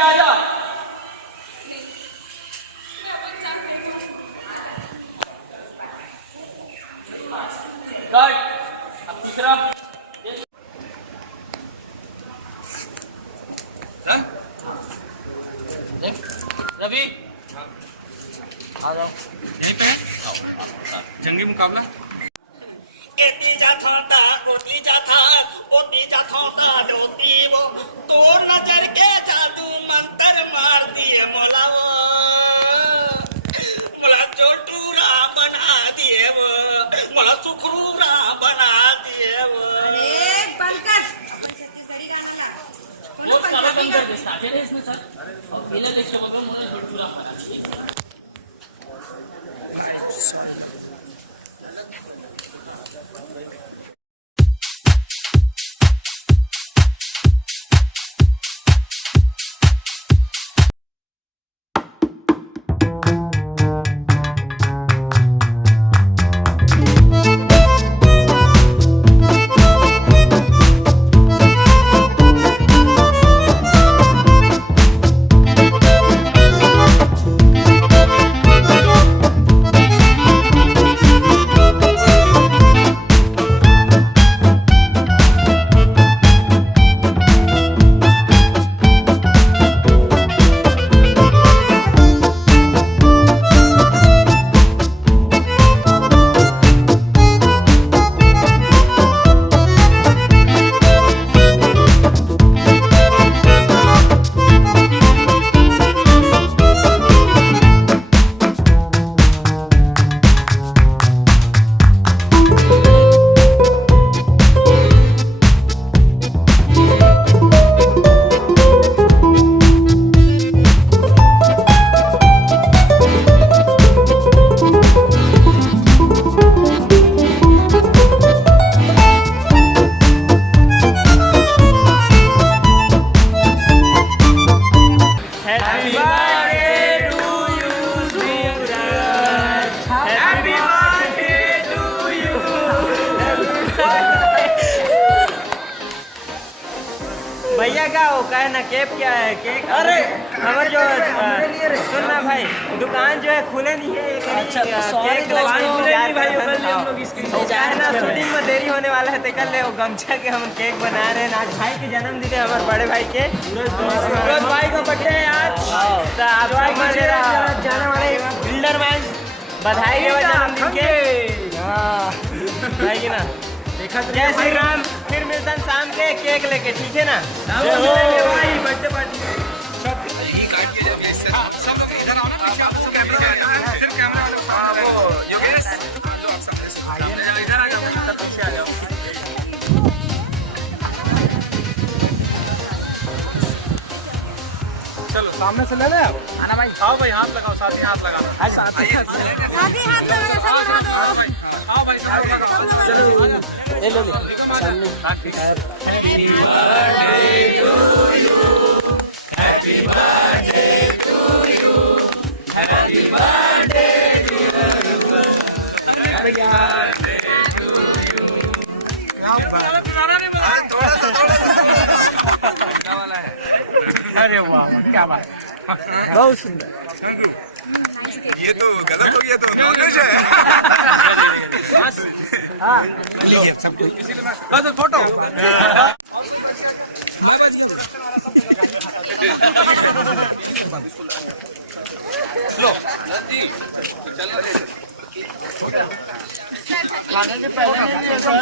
आ जाओ। कट। अब तीसरा रवि आ जाओ यहीं पे है जंगी मुकाबला। एती जाथा ओती जाथा जोती वो तो नजर के जादू मंत्र मार दिए मोला वो मोला चोटूरा बना दिए वो मोला सुखरूरा बना दिए वो। अरे बनकर अपन छत्तीसगढ़ी गाना ला वो सारा बंद कर दे स्टार्ट है इसमें सर और पहले देख लो मगर मुझे छोटूरा बना दिए। भैया क्या हो का है ना केक क्या है केक। अरे हमारे जो सुनना भाई दुकान जो है खुले नहीं है। अच्छा केक दुकान खुले नहीं भाई हम लोग इसके ना शूटिंग में देरी होने वाला है तो कर ले वो गमछा के हम केक बना रहे हैं। आज भाई के जन्मदिन है हमारे बड़े भाई के सूरज भाई का बर्थडे है आज तो आप जाने वाले बिल्डर मैन बधाई है जन्मदिन के भाई की ना। जय श्री राम। फिर मिलता है शाम के केक लेके ठीक है ना। भाई बर्थडे पार्टी सब लोग इधर आओ ना सिर्फ कैमरा वो योगेश इधर आ जाओ पीछे आ जाओ। चलो सामने से ले ले आना भाई। आओ भाई हाथ लगाओ साथ ही हाथ लगाना। साथ ही हाथ लगाना आओ भाई चलो ले लो सामने। Happy birthday to you happy birthday to you happy birthday dear happy birthday to you. क्या वाला है। अरे वाह क्या बात है बहुत सुंदर। ये तो गजब हो गया तो नॉलेज है। बस फोटो लो खाने से पहले नहीं सर